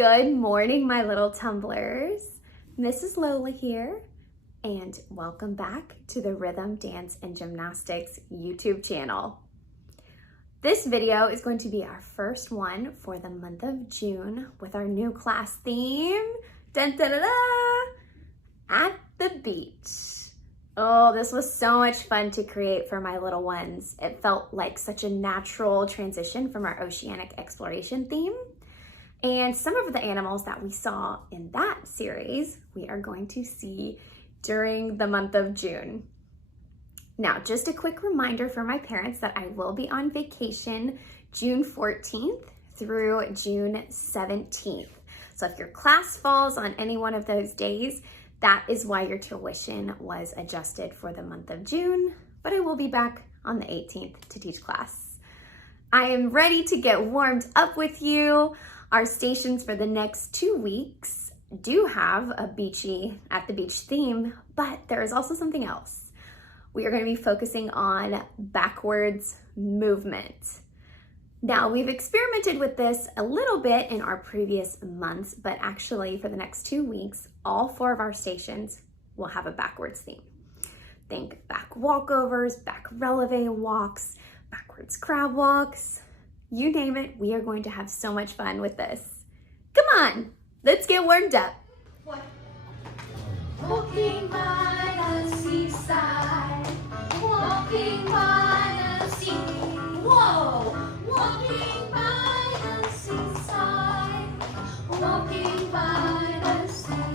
Good morning, my little tumblers. Mrs. Lola here, and welcome back to the Rhythm, Dance, and Gymnastics YouTube channel. This video is going to be our first one for the month of June with our new class theme, dun, dun, dun, dun, at the beach. Oh, this was so much fun to create for my little ones. It felt like such a natural transition from our oceanic exploration theme. And some of the animals that we saw in that series, we are going to see during the month of June. Now, just a quick reminder for my parents that I will be on vacation June 14th through June 17th. So if your class falls on any one of those days, that is why your tuition was adjusted for the month of June, but I will be back on the 18th to teach class. I am ready to get warmed up with you. Our stations for the next 2 weeks do have a beachy at the beach theme, but there is also something else. We are going to be focusing on backwards movement. Now, we've experimented with this a little bit in our previous months, but actually for the next 2 weeks, all 4 of our stations will have a backwards theme. Think back walkovers, back releve walks, backwards crab walks. You name it, we are going to have so much fun with this. Come on, let's get warmed up. What? Walking by the seaside, walking by the sea. Whoa! Walking by the seaside, walking by the sea.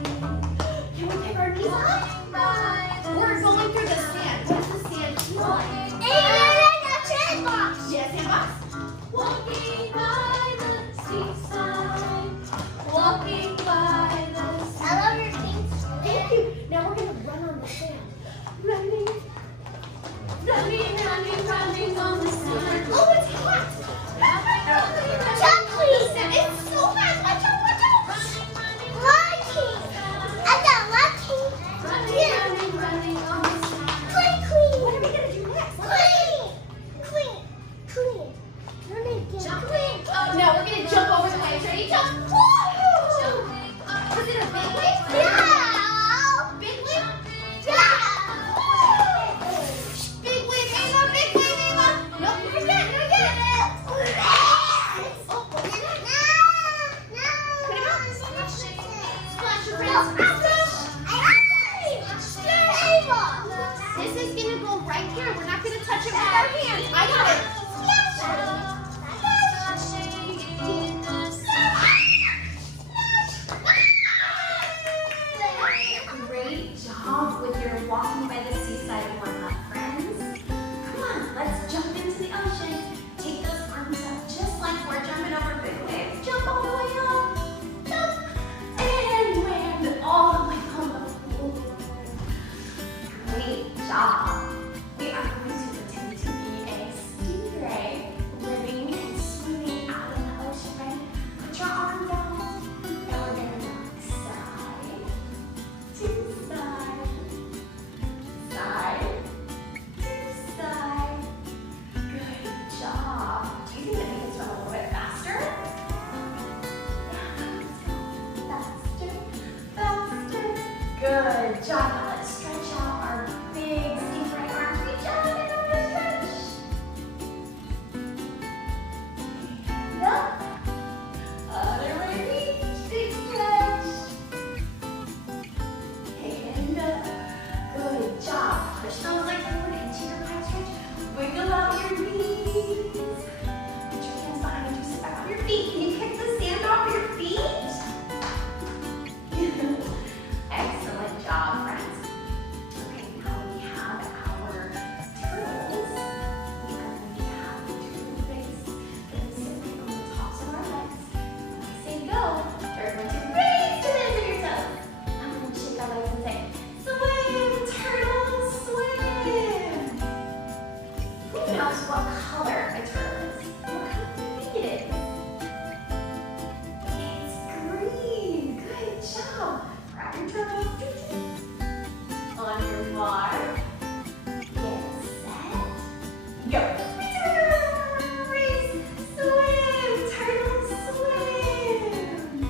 Can we pick our knees up? We're going through the sand. What's the sand? Sandbox. Yes, sandbox. Walking by the seaside, walking by the sea. I love your feet. Thank you. Now we're going to run on the sand. Running, running, running, running on the sand. Oh, it's hot. Jump, please. It's so fast. Watch out, watch out. Lucky. I got lucky. Running, running, running on the sand. Clean, clean. What are we going to do next? Clean. Clean. Clean. Jump. Oh, no, we're going to jump over the waves. Ready? Jump. Woo! Was it a big wave? Yeah. Big wave? Yeah. Big wave, Ava. Big wave, Ava. Nope, not yet. Not yet. Oh, no. Put it out. Splash your friends. This is going to go right here. We're not going to touch it with our hands. I got it. Great job with your walking by the seaside warm-up, friends. Come on, let's jump into the ocean. Take those arms up just like we're jumping over big waves. Jump all the way up. Jump. And land all the way on the pool. Great job. We are going to pretend to be a stingray living and swimming out in the ocean. Put your arms out, and we're going to rock side to side, side to side. Good job. Do you think that we can swim a little bit faster? Yeah, faster, faster. Good job. Now let's stretch out our big stingray arms. Reach out and over stretch. And up. Other way, reach, big stretch. And up. Good job. Push those legs forward into your back stretch. Wiggle out your knees. Put your hands behind you. Sit back on your feet. Can you kick the sand off your feet? Excellent job, friends. Okay, now we have our turtles. We are going to have the turtle race. They're going to sit right on the tops of our legs. When I say go, they're going to raise to the ends of your toes. I'm going to shake our legs and say, swim, turtles, swim. Who knows what color a turtle is? What color do you think it is? It's green. Good job. Grab your turtle. On your mark. Get set. Go. Race. Swim. Turtle swim.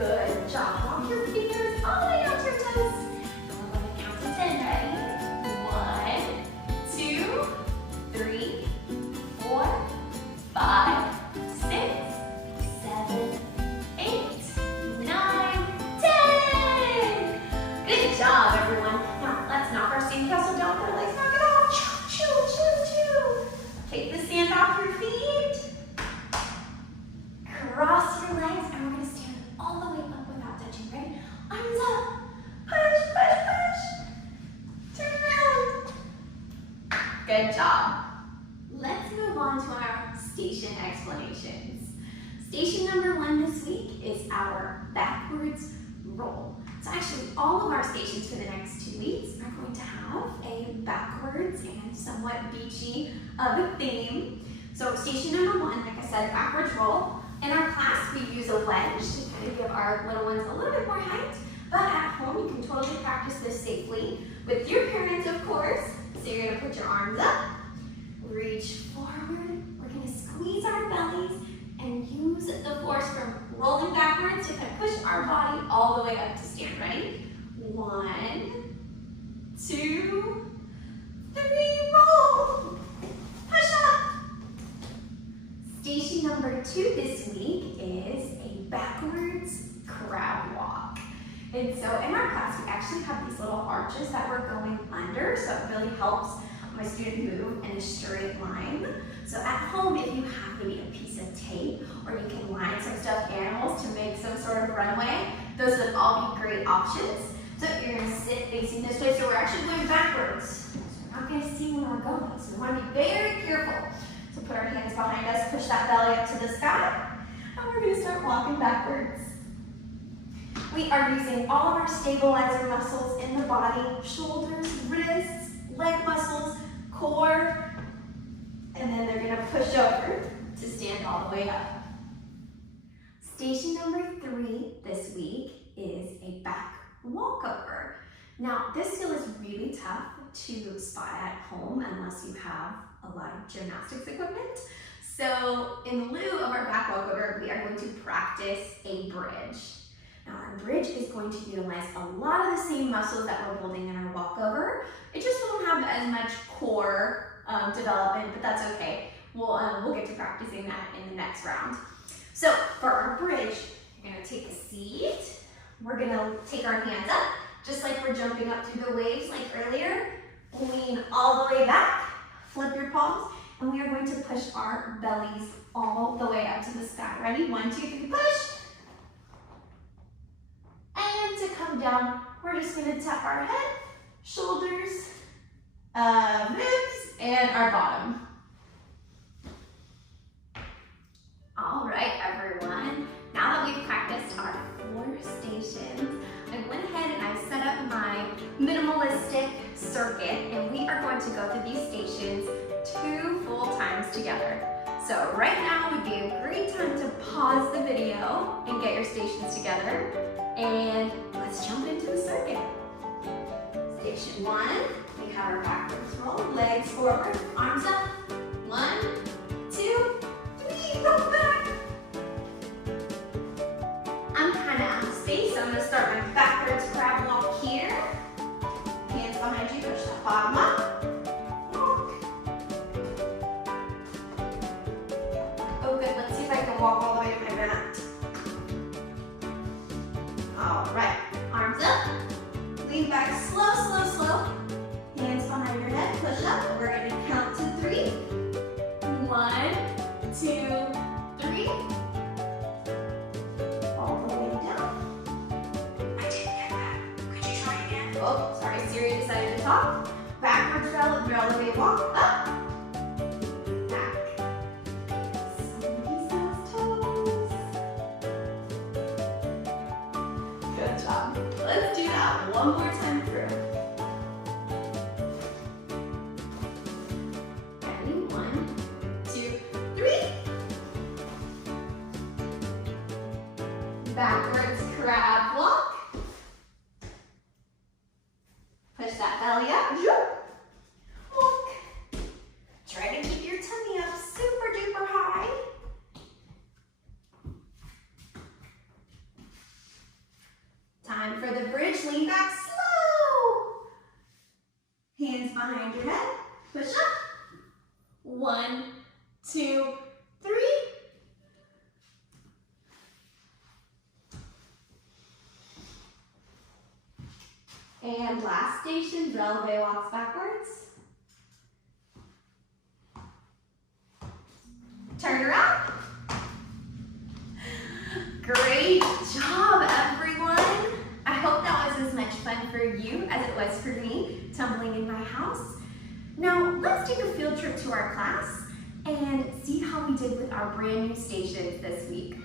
Good job. Walk your fingers all the way down to your toes. We're going to count to 10. Ready? 1, 2, 3, 4, 5, 6, 7, 8, 9, 10. Good job, everyone. Now let's knock our sandcastle down with our legs. Knock it off. Choo, choo, choo, choo. Take the sand off your feet. Cross your legs, and we're going to stand all the way up without touching. Ready? Arms up. Push, push, push. Turn around. Good job. Let's move on to our station explanations. Station number 1 this week is our backwards roll. So actually, all of our stations for the next 2 weeks are going to have a backwards and somewhat beachy of a theme. So station number 1, like I said, backwards roll. In our class, we use a wedge to kind of give our little ones a little bit more height. But at home, you can totally practice this safely with your parents, of course. So you're going to put your arms up, reach forward. We're going to squeeze our bellies and use the force from rolling backwards to kind of push our body all the way up to stand. Ready? 1, 2, 3, roll. Push up. Station number 2 this week is a backwards crab walk. And so in our class, we actually have these little arches that we're going under, so it really helps my student move in a straight line. So at home, if you have maybe a piece of tape, or you can line some stuffed animals to make some sort of runway, those would all be great options. So you're going to sit facing this way, so we're actually going backwards. So we're not going to see where we're going, so we want to be very careful. So put our hands behind us, push that belly up to the sky, and we're going to start walking backwards. We are using all of our stabilizer muscles in the body, shoulders, wrists, leg muscles, core, and then they're going to push over to stand all the way up. Station number 3 this week is a back walkover. Now, this skill is really tough to spot at home unless you have a lot of gymnastics equipment. So in lieu of our back walkover, we are going to practice a bridge. Now our bridge is going to utilize a lot of the same muscles that we're building in our walkover. It just won't have as much core development, but that's okay. We'll get to practicing that in the next round. So for our bridge, you're gonna take a seat. We're gonna take our hands up, just like we're jumping up through the waves like earlier. Lean all the way back, flip your palms, and we are going to push our bellies all the way up to the sky. Ready? 1, 2, 3, push. And to come down, we're just going to tap our head, shoulders, ribs, and our bottom. All right, everyone. Now that we've practiced our 4 stations, I went ahead and I set up my minimalistic circuit, and we are going to go through these stations 2 full times together. So right now would be a great time to pause the video and get your stations together. And let's jump into the circuit. Station 1, we have our backwards roll, legs forward, arms up. 1, 2, 3, roll back. I'm kind of out of space, so I'm going to start my backwards crab walk here. Hands behind you, push that bottom up. Walk. Oh good, let's see if I can walk all the way to my mat. All right, arms up, lean back slow, slow, slow. Hands behind your head, push up. We're going to count to 3. 1, 2, 3. All the way down. I didn't get that. Could you try again? Oh, sorry, Siri decided to talk. Backwards releve walk, up. Back. Squeeze those toes. Good job. Let's do that one more time through. Ready? 1, 2, 3. Backwards crab walk. Push that belly up. Walk. Try to keep your tummy up super duper high. bridge, lean back slow. Hands behind your head, push up. 1, 2, 3. And last station, releve walks backwards. Turn around. Great job, everyone. I hope that was as much fun for you as it was for me, tumbling in my house. Now, let's take a field trip to our class and see how we did with our brand new stations this week.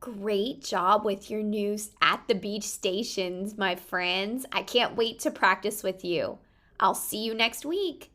Great job with your new at the beach stations, my friends. I can't wait to practice with you. I'll see you next week.